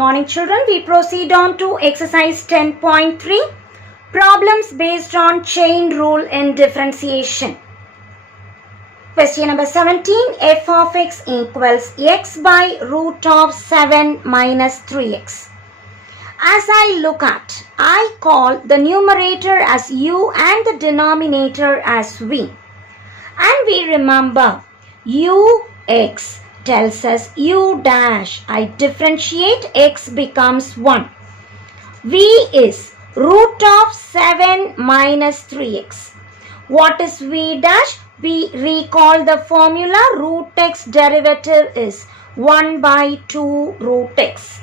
morning children. We proceed on to exercise 10.3. Problems based on chain rule in differentiation. Question number 17. F of x equals x by root of 7 minus 3x. As I look at, I call the numerator as u and the denominator as v. And we remember ux tells us u dash. I differentiate, x becomes 1. V is root of 7 minus 3x. What is v dash? We recall the formula. Root x derivative is 1 by 2 root x.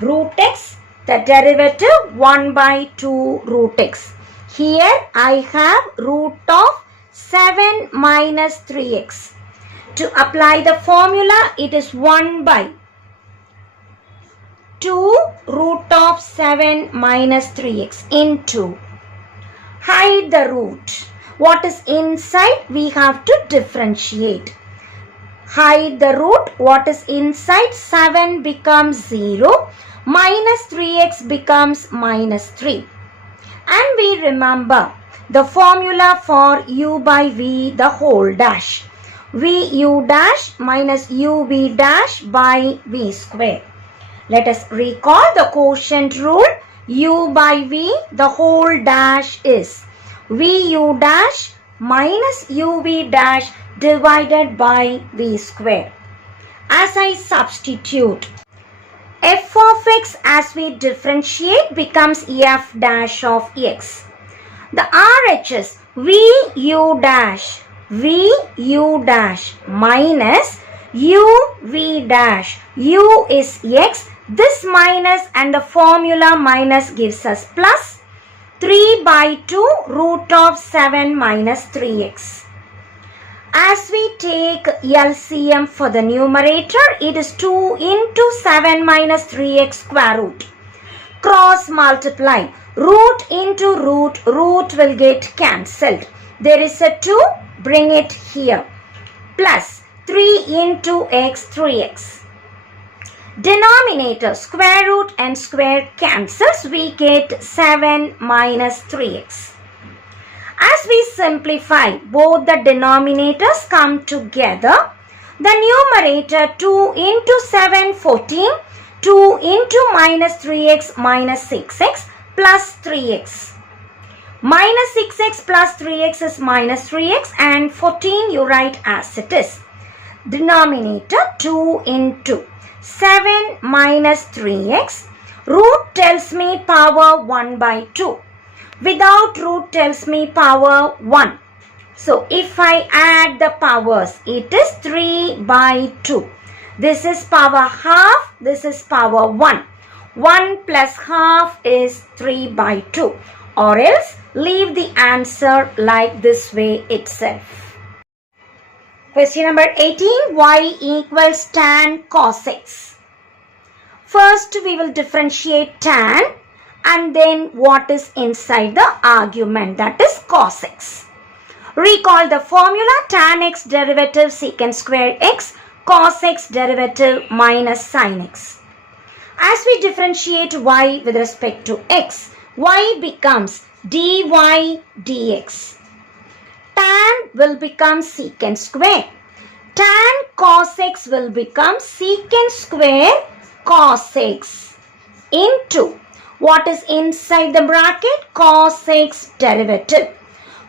Root x, the derivative 1 by 2 root x. Here I have root of 7 minus 3x. To apply the formula, it is 1 by 2 root of 7 minus 3x into, hide the root. What is inside? We have to differentiate. Hide the root. What is inside? 7 becomes 0. Minus 3x becomes minus 3. And we remember the formula for u by v, the whole dash. vu dash minus uv dash by v square. Let us recall the quotient rule. U by v, the whole dash is vu dash minus uv dash divided by v square. As I substitute, f of x as we differentiate becomes f dash of x. The RHS vu dash minus uv dash. U is x. This minus and the formula minus gives us plus 3 by 2 root of 7 minus 3x. As we take LCM for the numerator, it is 2 into 7 minus 3x square root. Cross multiply. Root into root. Root will get cancelled. There is a 2. Bring it here. Plus 3 into x, 3x. Denominator, square root and square cancels. We get 7 minus 3x. As we simplify, both the denominators come together. The numerator 2 into 7, 14. 2 into minus 3x minus 6x plus 3x. Minus 6x plus 3x is minus 3x and 14 you write as it is. Denominator 2 into 7 minus 3x. Root tells me power 1 by 2. Without root tells me power 1. So if I add the powers, it is 3 by 2. This is power half. This is power 1. 1 plus half is 3 by 2. Or else leave the answer like this way itself. Question number 18. Y equals tan cos x. First we will differentiate tan and then what is inside the argument, that is cos x. Recall the formula. Tan x derivative secant square x, cos x derivative minus sin x. As we differentiate y with respect to x, y becomes dy dx. Tan will become secant square. Tan cos x will become secant square cos x into what is inside the bracket? Cos x derivative.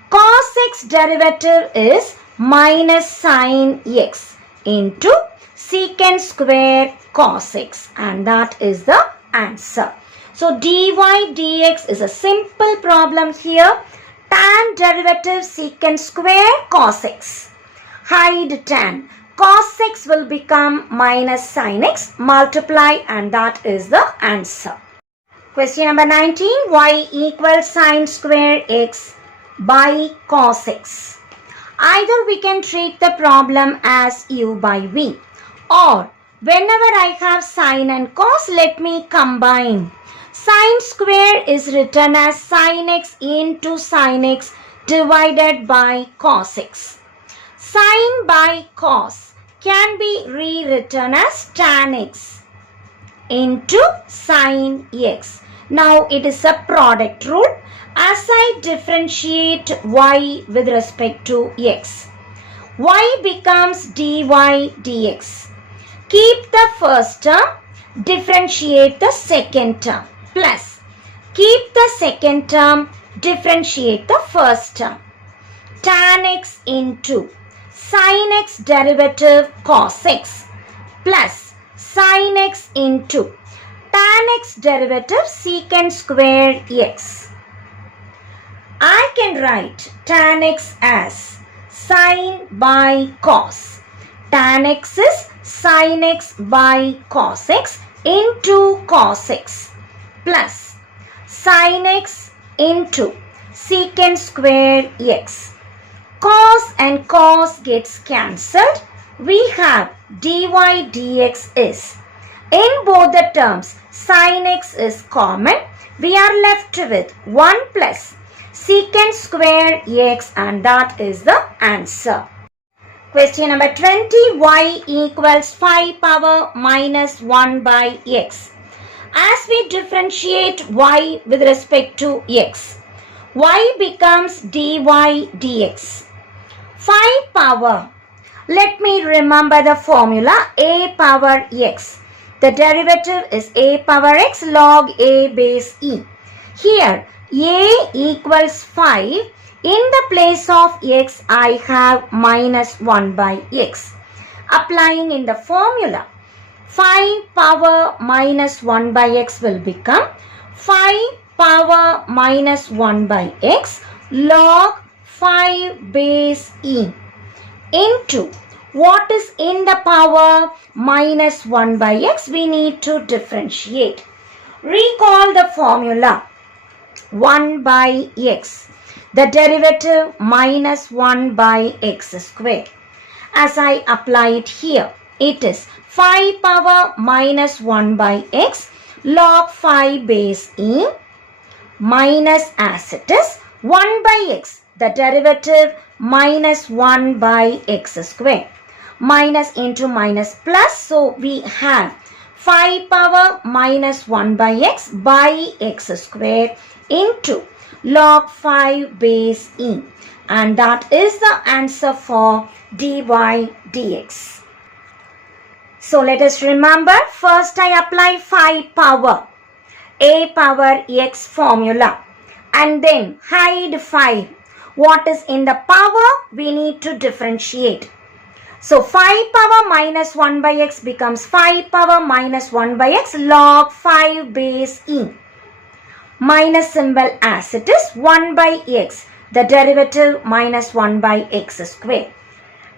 Cos x derivative is minus sin x into secant square cos x, and that is the answer. So dy dx is a simple problem here. Tan derivative secant square cos x. Hide tan. Cos x will become minus sin x. Multiply and that is the answer. Question number 19. Y equals sin square x by cos x. Either we can treat the problem as u by v, or whenever I have sin and cos, let me combine. Sin square is written as sin x into sin x divided by cos x. Sin by cos can be rewritten as tan x. into sin x. Now it is a product rule. As I differentiate y with respect to x, y becomes dy dx. Keep the first term, differentiate the second term, plus keep the second term, differentiate the first term. Tan x into sin x derivative cos x plus sin x into tan x derivative secant square x. I can write tan x as sin by cos. Tan x is sin x by cos x into cos x plus sin x into secant square x. Cos and cos gets cancelled. We have dy dx is. In both the terms, sin x is common. We are left with 1 plus secant square x, and that is the answer. Question number 20. Y equals 5 power minus 1 by x. As we differentiate y with respect to x, y becomes dy dx. 5 power. Let me remember the formula a power x. The derivative is a power x log a base e. Here a equals 5. In the place of x, I have minus 1 by x. Applying in the formula, 5 power minus 1 by x will become 5 power minus 1 by x log 5 base e into what is in the power minus 1 by x. We need to differentiate. Recall the formula 1 by x. The derivative minus 1 by x square. As I apply it here, it is 5 power minus 1 by x log 5 base e minus, as it is, 1 by x. The derivative minus 1 by x square. Minus into minus plus, so we have 5 power minus 1 by x square into log 5 base e, and that is the answer for dy dx. So let us remember, first I apply 5 power a power x formula and then hide 5. What is in the power? We need to differentiate. So 5 power minus 1 by x becomes 5 power minus 1 by x log 5 base e. Minus symbol as it is, 1 by x. The derivative minus 1 by x square.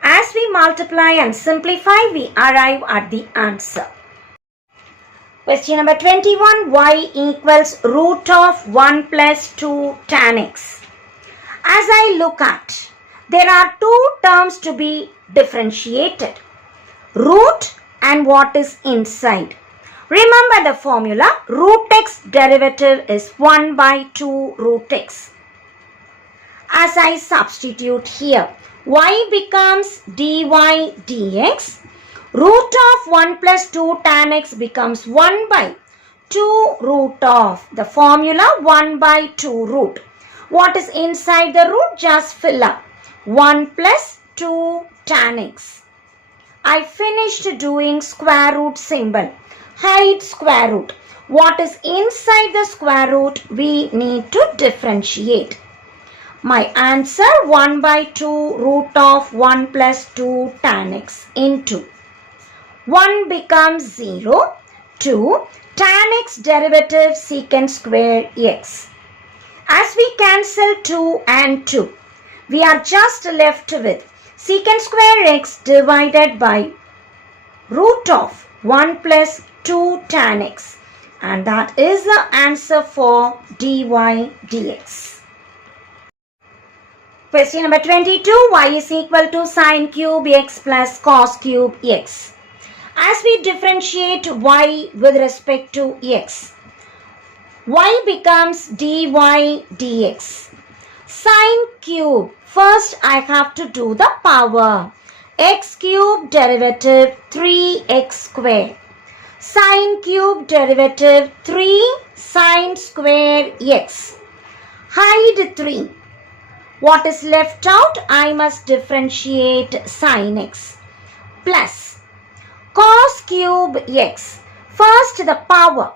As we multiply and simplify, we arrive at the answer. Question number 21. Y equals root of 1 plus 2 tan x. As I look at, there are two terms to be differentiated. Root and what is inside. Remember the formula, root x derivative is 1 by 2 root x. As I substitute here, y becomes dy dx. Root of 1 plus 2 tan x becomes 1 by 2 root of the formula 1 by 2 root. What is inside the root? Just fill up. 1 plus 2 tan x. I finished doing square root symbol. Hide square root. What is inside the square root? We need to differentiate. My answer 1 by 2 root of 1 plus 2 tan x into 1 becomes 0, 2 tan x derivative secant square x. As we cancel 2 and 2, we are just left with secant square x divided by root of 1 plus 2 tan x, and that is the answer for dy dx. Question number 22. Y is equal to sin cube x plus cos cube x. As we differentiate y with respect to x, y becomes dy dx. Sin cube, first I have to do the power. X cube derivative 3x square. Sine cube derivative 3 sine square x. Hide 3. What is left out? I must differentiate sine x. Plus cos cube x. First the power.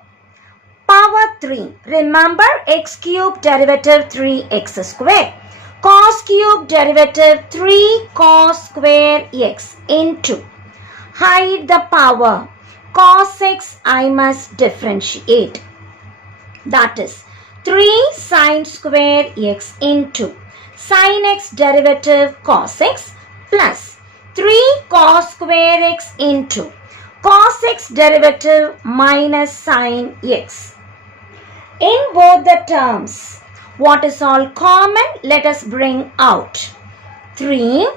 Power 3. Remember x cube derivative 3x square. Cos cube derivative 3 cos square x into. Hide the power. Cos x I must differentiate. That is 3 sine square x into sin x derivative cos x plus 3 cos square x into cos x derivative minus sin x. In both the terms, what is all common? Let us bring out 3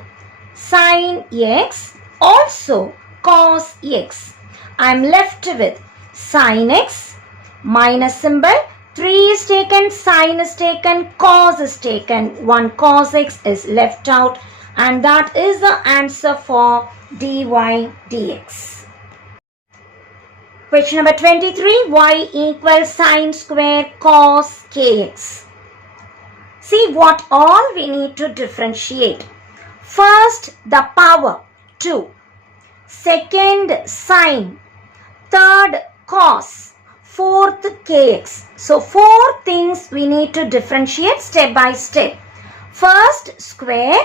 sin x also cos x. I am left with sin x minus symbol. 3 is taken, sin is taken, cos is taken. 1 cos x is left out, and that is the answer for dy dx. Question number 23. Y equals sin square cos kx. See what all we need to differentiate. First, the power 2. Second, sin. Third, cos. Fourth, kx. So 4 things we need to differentiate step by step. First square,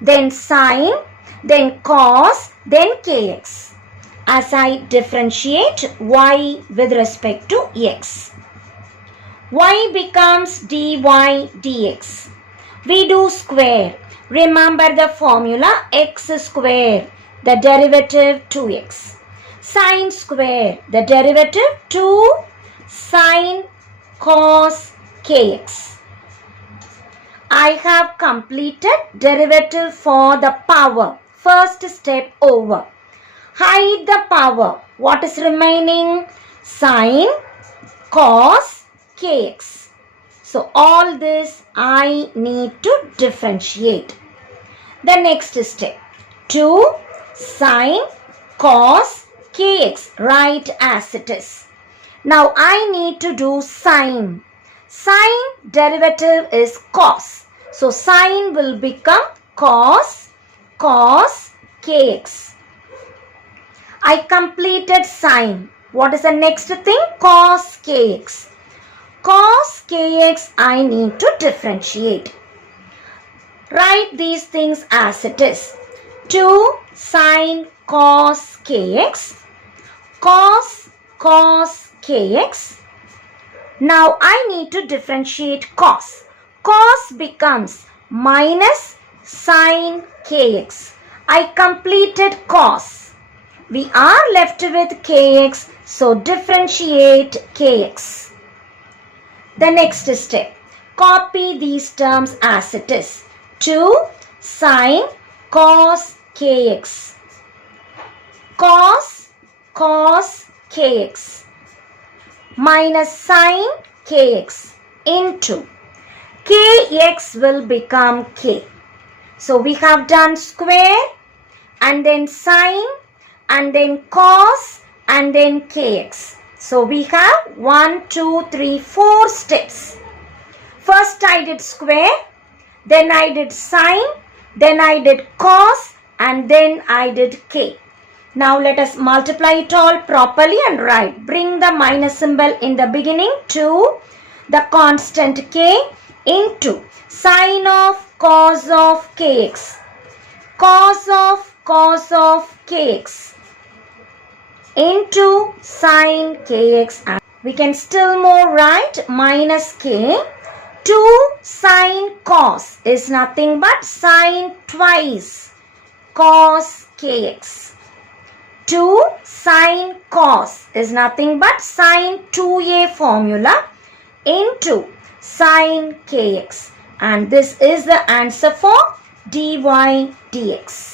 then sine, then cos, then kx. As I differentiate y with respect to x. Y becomes dy dx. We do square. Remember the formula x square, the derivative 2x. Sine square, the derivative 2 sine cos kx. I have completed derivative for the power. First step over. Hide the power. What is remaining? Sine cos kx. So all this I need to differentiate. The next step. 2 sine cos kx, right as it is. Now I need to do sine. Sine derivative is cos. So sine will become cos kx. I completed sine. What is the next thing? Cos kx. Cos kx I need to differentiate. Write these things as it is. 2 sine cos kx. Cos kx. Now I need to differentiate cos. Cos becomes minus sin kx. I completed cos. We are left with kx, so differentiate kx. The next step. Copy these terms as it is. 2 sin cos kx. Cos kx minus sin kx into kx will become k. So we have done square and then sine and then cos and then kx. So we have 1, 2, 3, 4 steps. First I did square, then I did sine, then I did cos, and then I did k. Now let us multiply it all properly and write. Bring the minus symbol in the beginning to the constant k into sine of cos of kx. Cos of kx into sine kx. We can still more write minus k. 2 sine cos is nothing but sine twice cos kx. 2 sine cos is nothing but sine 2a formula into sine kx. And this is the answer for dy dx.